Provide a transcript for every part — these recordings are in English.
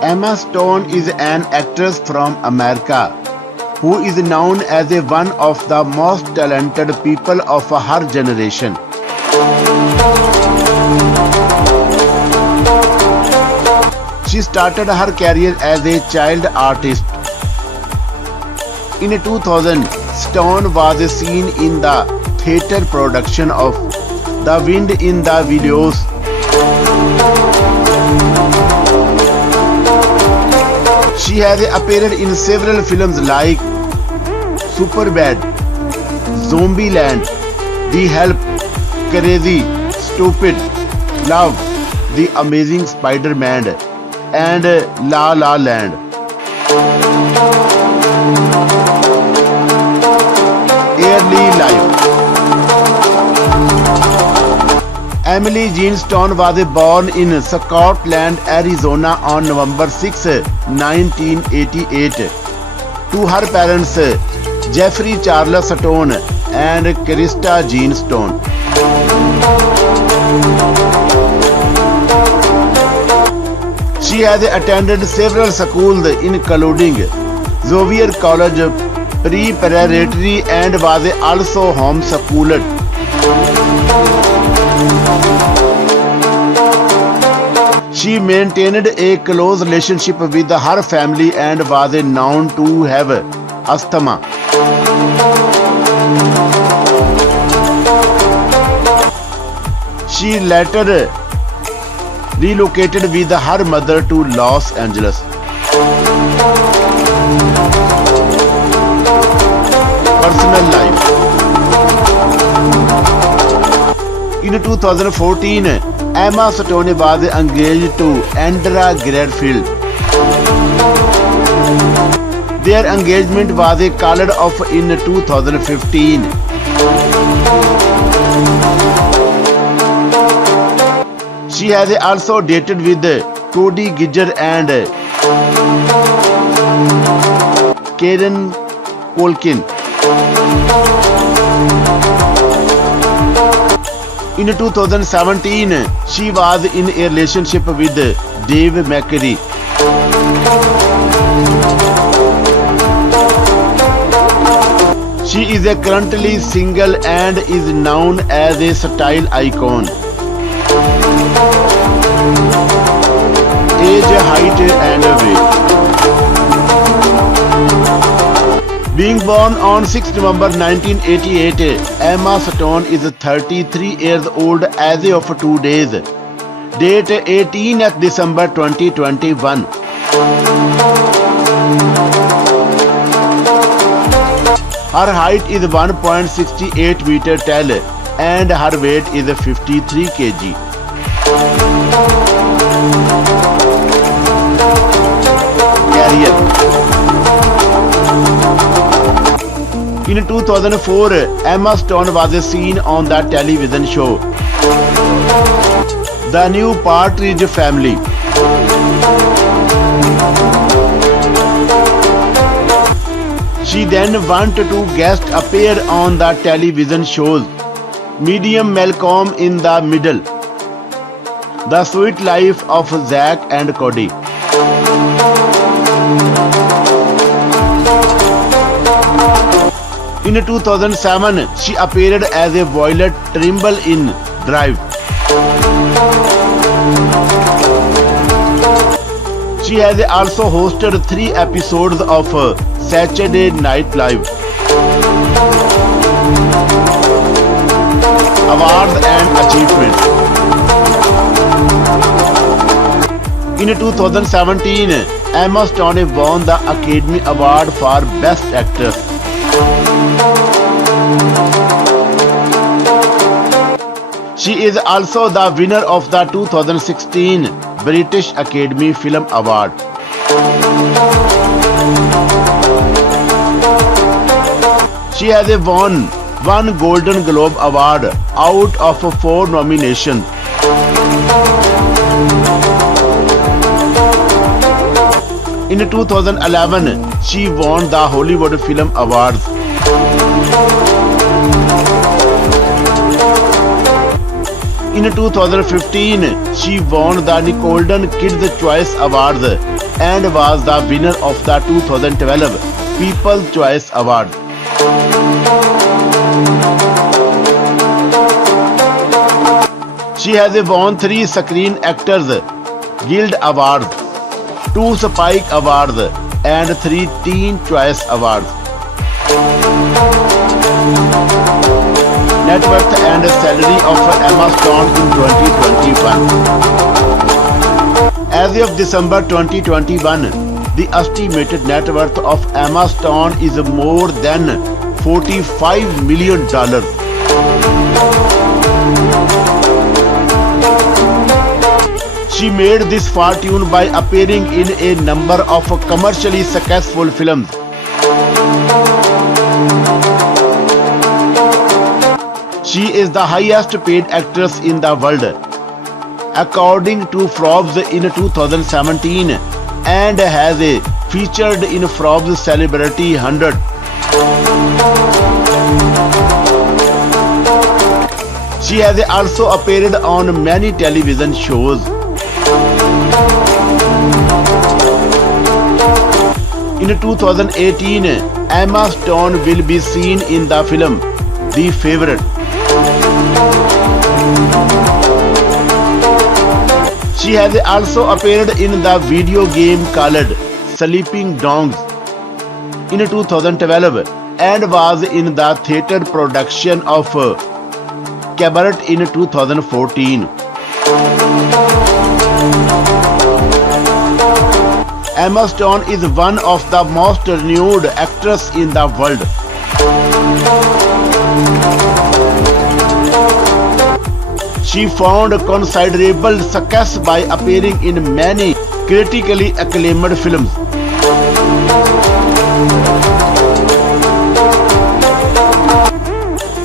Emma Stone is an actress from America who is known as one of the most talented people of her generation. She started her career as a child artist. In 2000, Stone was seen in the theatre production of The Wind in the Willows. She has appeared in several films like Superbad, Zombieland, The Help, Crazy, Stupid, Love, The Amazing Spider-Man, and La La Land. Early life. Emily Jean Stone was born in Scotland, Arizona on November 6, 1988 to her parents Jeffrey Charles Stone and Krista Jean Stone. She has attended several schools including Xavier College Preparatory and was also homeschooled. She maintained a close relationship with her family and was known to have asthma. She later relocated with her mother to Los Angeles. Personal life. In 2014, Emma Stone was engaged to Andrea Garfield. Their engagement was called off in 2015. She has also dated with Cody Gidger and Karen Culkin. In 2017, she was in a relationship with Dave McCary. She is currently single and is known as a style icon. Age, height and weight. Being born on 6 November 1988, Emma Stone is 33 years old as of 2 days. Date 18th December 2021. Her height is 1.68 meter tall and her weight is 53 kg. Career. In 2004, Emma Stone was seen on the television show The New Partridge Family. She then went to guest appear on the television shows Medium Malcolm in the Middle, The Sweet Life of Zack and Cody. In 2007, she appeared as a Violet Trimble in Drive. She has also hosted 3 episodes of Saturday Night Live. Awards and achievements. In 2017, Emma Stone won the Academy Award for Best Actress. She is also the winner of the 2016 British Academy Film Award. She has won 1 Golden Globe Award out of 4 nominations. In 2011, she won the Hollywood Film Awards. In 2015, she won the Nickelodeon Kids' Choice Awards and was the winner of the 2012 People's Choice Award. She has won 3 Screen Actors Guild Awards, 2 Spike Awards, and 3 Teen Choice Awards. Net worth and salary of Emma Stone in 2021. As of December 2021, the estimated net worth of Emma Stone is more than $45 million. She made this fortune by appearing in a number of commercially successful films. She is the highest paid actress in the world, according to Forbes in 2017, and has featured in Forbes Celebrity 100. She has also appeared on many television shows. In 2018, Emma Stone will be seen in the film The Favourite. She has also appeared in the video game called Sleeping Dogs in 2012 and was in the theatre production of Cabaret in 2014. Emma Stone is one of the most renowned actresses in the world. She found considerable success by appearing in many critically acclaimed films.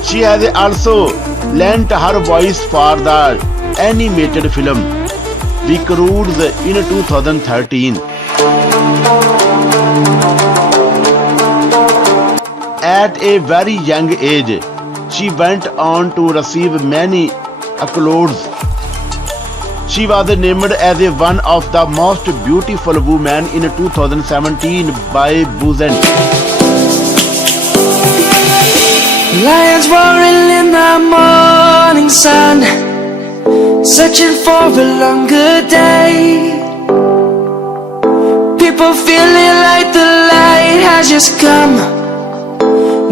She has also lent her voice for the animated film The Croods in 2013. At a very young age, she went on to receive many accolades. She was named as one of the most beautiful women in 2017 by Buzzent. Lions roaring in the morning sun, searching for a longer day. People feeling like the light has just come.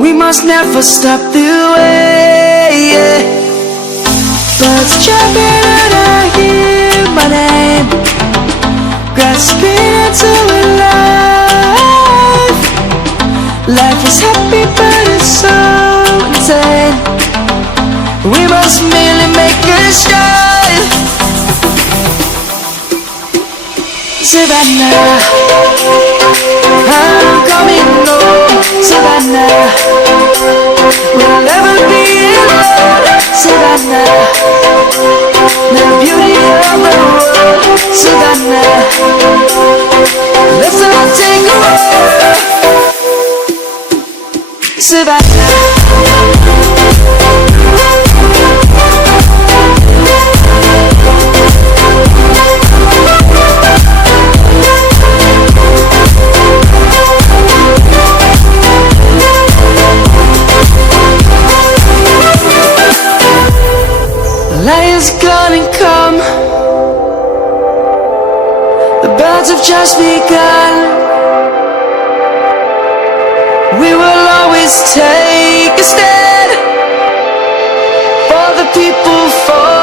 We must never stop the way. Birds jumping and I hear my name, grasping into life. Life is happy but it's so insane. We must merely make a start. Savannah, I'm coming home. Savannah, we'll never be alone. Savannah, the beauty of the world. Savannah, let's all take a walk. Savannah. Lion's gonna come. The birds have just begun. We will always take a stand for the people, for